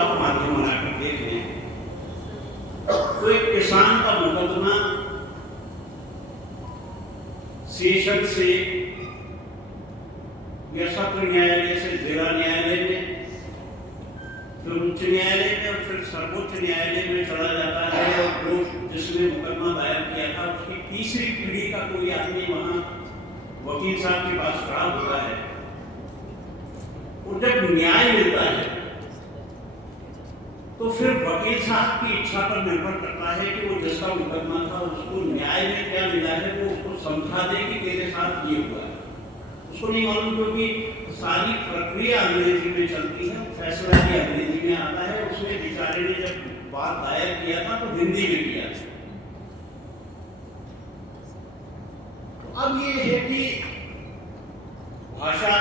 आप माध्यम बनाकर देख लें तो एक किसान का मुकदमा सेशन से या सत्र न्यायालय से जिला न्यायालय में, फिर उच्च न्यायालय में और फिर सर्वोच्च न्यायालय में चला जाता है। और जो जिसने मुकदमा दायर किया था उसकी तीसरी पीढ़ी का कोई आदमी वहां वकील साहब के पास खड़ा होता है और जब न्याय मिलता है तो फिर वकील साहब की इच्छा पर निर्भर करता है कि वो जिसका मुकदमा था उसको न्याय में क्या मिला है वो उसको समझा दे कि तेरे साथ ये हुआ है। उसको नहीं मालूम क्योंकि सारी प्रक्रिया अंग्रेजी में चलती है, फैसला भी अंग्रेजी में आता है। उसने बेचारे ने जब बात दायर किया था तो हिंदी में किया था। तो अब ये है कि भाषा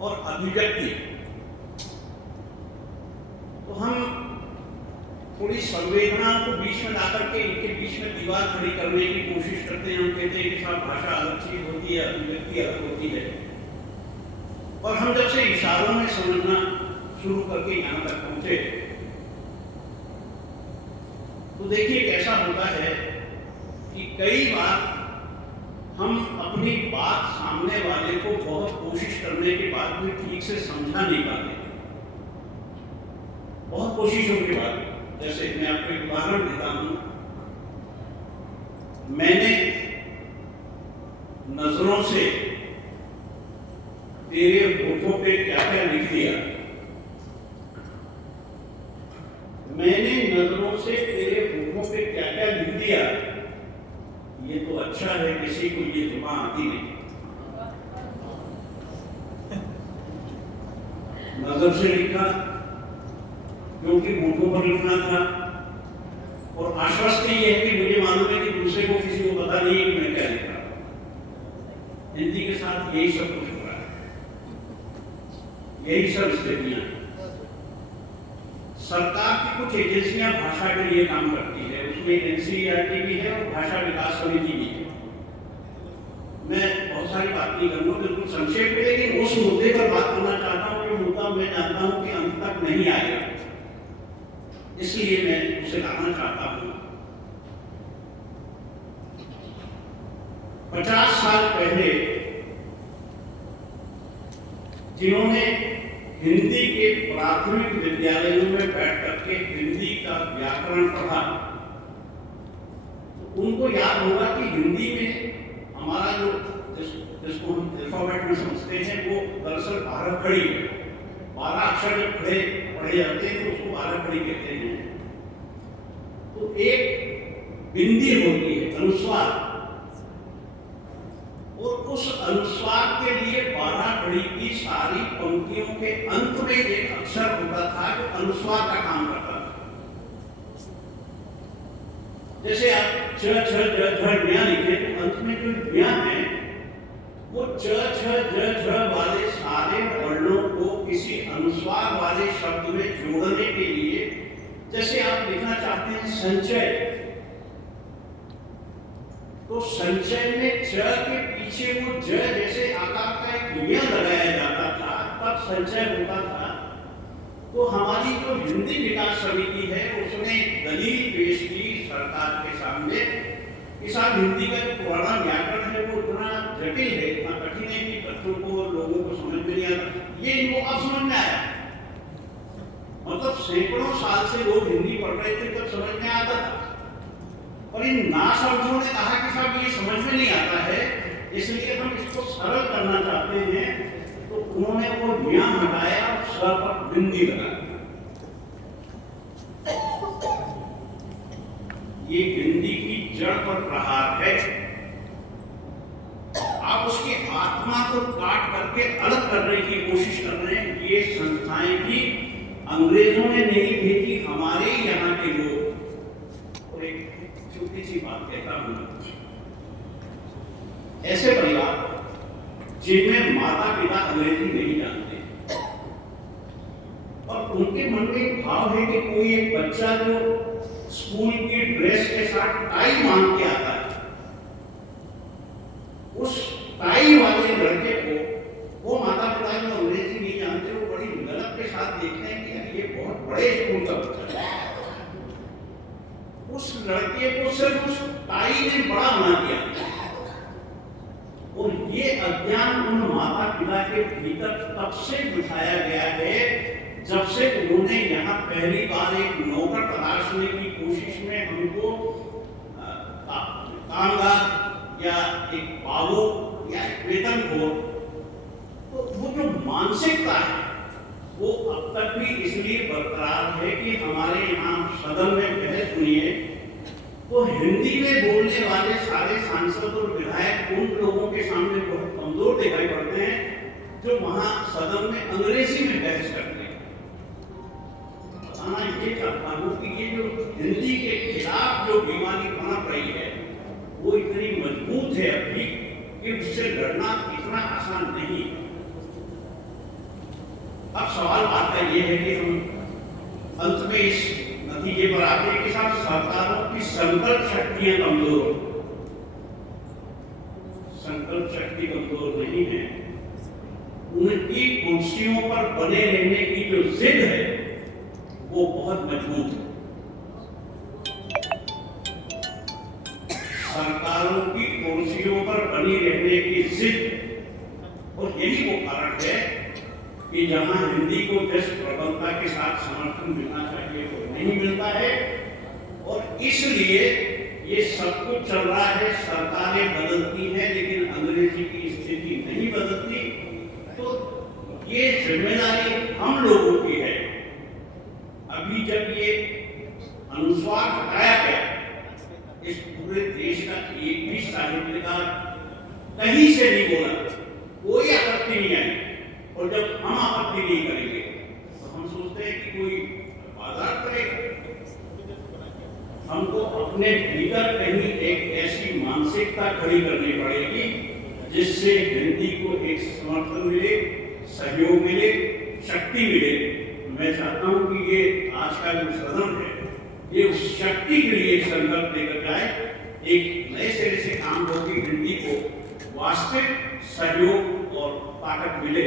और अभिव्यक्ति, तो हम थोड़ी संवेदना को बीच में लाकर के इनके बीच में दीवार खड़ी करने की कोशिश करते हैं। हम कहते हैं कि साहब भाषा अलग चीज होती है, अभिव्यक्ति अलग होती है। और हम जब से इशारों में समझना शुरू करके यहाँ तक पहुंचे तो देखिए कैसा होता है कि कई बार हम अपनी बात सामने वाले को बहुत कोशिश करने के बाद भी ठीक से समझा नहीं पाते, बहुत कोशिशों के बाद। जैसे मैं आपको एक उदाहरण देता हूं, मैंने नजरों से तेरे होठों पे क्या क्या लिख दिया, मैंने नजरों से तेरे होठों पे क्या क्या लिख दिया, ये तो अच्छा है किसी को ये जुबान आती नहीं। नजर से लिखा क्योंकि होठों पर लिखना था और आश्वस्त ये है कि मुझे मालूम है कि दूसरे को किसी को पता नहीं कि मैं क्या लिख रहा हूं। हिंदी के साथ यही सब कुछ हो रहा है, यही सब स्थितियां। सरकार की कुछ एजेंसियां भाषा के लिए काम करती है, उसमें एनसीईआरटी भी है और भाषा विकास समिति भी है। मैं बहुत सारी बात नहीं करूंगा, बिल्कुल संक्षेप में, लेकिन उस मुद्दे पर बात करना चाहता हूं जो मुद्दा मैं जानता हूं कि अंत तक नहीं आएगा, इसलिए मैं उसे लाना चाहता हूं। 50 साल पहले जिन्होंने हिंदी के प्राथमिक विद्यालयों में बैठ करके हिंदी का व्याकरण पढ़ा, तो उनको याद होगा कि हिंदी में हमारा जो जिसको हम अल्फाबेट में समझते हैं वो दरअसल 12 खड़ी है। 12 अक्षर जब पढ़े जाते हैं तो उसको 12 खड़ी कहते हैं। तो एक बिंदी होती है अनुस्वार, और उस अनुस्वार के लिए 12 खड़ी की सारी पंक्तियों के अंत में एक अक्षर होता था जो अनुस्वार का काम करता था। जैसे आप च छ ज झ ञ लिखे तो अंत में जो ञ है वो च छ ज झ वाले सारे वर्णों को किसी अनुस्वार वाले शब्द में जोड़ने के लिए, जैसे आप लिखना चाहते हैं संचय, तो संचय में च के पीछे वो ज जैसे आकार का एक य लगाया जाता था, तब संचय होता था। तो हमारी जो हिंदी विकास समिति है उसने दलील पेश की सरकार के सामने कि साहब हिंदी का जो पुराना व्याकरण है वो इतना जटिल है, इतना कठिन है कि बच्चों को लोगों को समझ में नहीं आता। ये इनको अब समझ में आया, मतलब सैकड़ों साल से लोग हिंदी पढ़ रहे थे तब समझ में आता था, और इन नासमझों ने कहा कि साहब ये समझ में नहीं आता है, इसलिए हम इसको सरल करना चाहते हैं। तो उन्होंने वो न्या हटाया और स पर बिंदी लगाया। ये हिंदी की जड़ पर प्रहार है। आप उसकी आत्मा को काट करके अलग करने की कोशिश कर रहे हैं। ये संस्थाएं भी अंग्रेजों ने नहीं भेजी, हमारे यहाँ के लोग। और एक छोटी सी बात कहता हूं, ऐसे परिवार जिनमें माता पिता अंग्रेजी नहीं जानते और उनके मन में एक भाव है कि कोई एक बच्चा जो स्कूल की ड्रेस के साथ टाई मांग के आता है, उस टाई वाले लड़के को वो माता पिता जो अंग्रेजी नहीं जानते वो बड़ी गलत के साथ साथ देखते हैं कि यार ये बहुत बड़े स्कूल का बच्चा है, उस लड़के को सिर्फ उस टाई ने बड़ा बना दिया। और ये अज्ञान उन माता पिता के भीतर तब से बिठाया गया है जब से उन्होंने यहाँ पहली बार एक नौकर तलाशने की कोशिश में हमको कामगार या एक बाबू या एक वेतनखोर, तो वो जो मानसिकता है वो अब तक भी इसलिए बरकरार है कि हमारे यहाँ सदन में बहस सुनिए तो हिंदी में बोलने वाले सारे सांसद और विधायक उन लोगों के सामने बहुत कमजोर दिखाई पड़ते हैं जो वहां सदन में अंग्रेजी में बहस करते हैं। बताना ये चाहता हूँ कि ये जो हिंदी के खिलाफ जो बीमारी पनप रही है वो इतनी मजबूत है अभी कि उससे लड़ना इतना आसान नहीं। अब सवाल बात का ये है कि हम अंत में इस नतीजे पर आते हैं कि साहब सरकारों की संकल्प शक्तियां कमजोर हो। संकल्प शक्ति कमजोर नहीं है, उनकी कुर्सियों पर बने रहने की जो जिद है वो बहुत मजबूत है। सरकारों की कुर्सियों पर बनी रहने की जिद, और यही वो कारण है कि जहां हिंदी को जिस प्रबलता के साथ समर्थन मिलना चाहिए वो नहीं मिलता है, और इसलिए ये सब कुछ चल रहा है। सरकारें बदलती हैं लेकिन अंग्रेजी की स्थिति नहीं बदलती, तो ये जिम्मेदारी हम लोगों की है। अभी जब ये अनुस्वार हटाया गया, इस पूरे देश का एक भी साहित्यकार कहीं से नहीं बोला, कोई आपत्ति नहीं आई, और जब हम आपत्ति नहीं करेंगे तो हम सोचते हैं कि कोई बाजार करेगा। हमको अपने भीतर कहीं एक ऐसी मानसिकता खड़ी करनी पड़ेगी जिससे हिंदी को एक समर्थन मिले, सहयोग मिले, शक्ति मिले। मैं चाहता हूं कि ये आज का जो सदन है ये उस शक्ति के लिए संकल्प लेकर जाए, एक नए सिरे से काम हो कि हिंदी को वास्तविक सहयोग और ताकत मिले।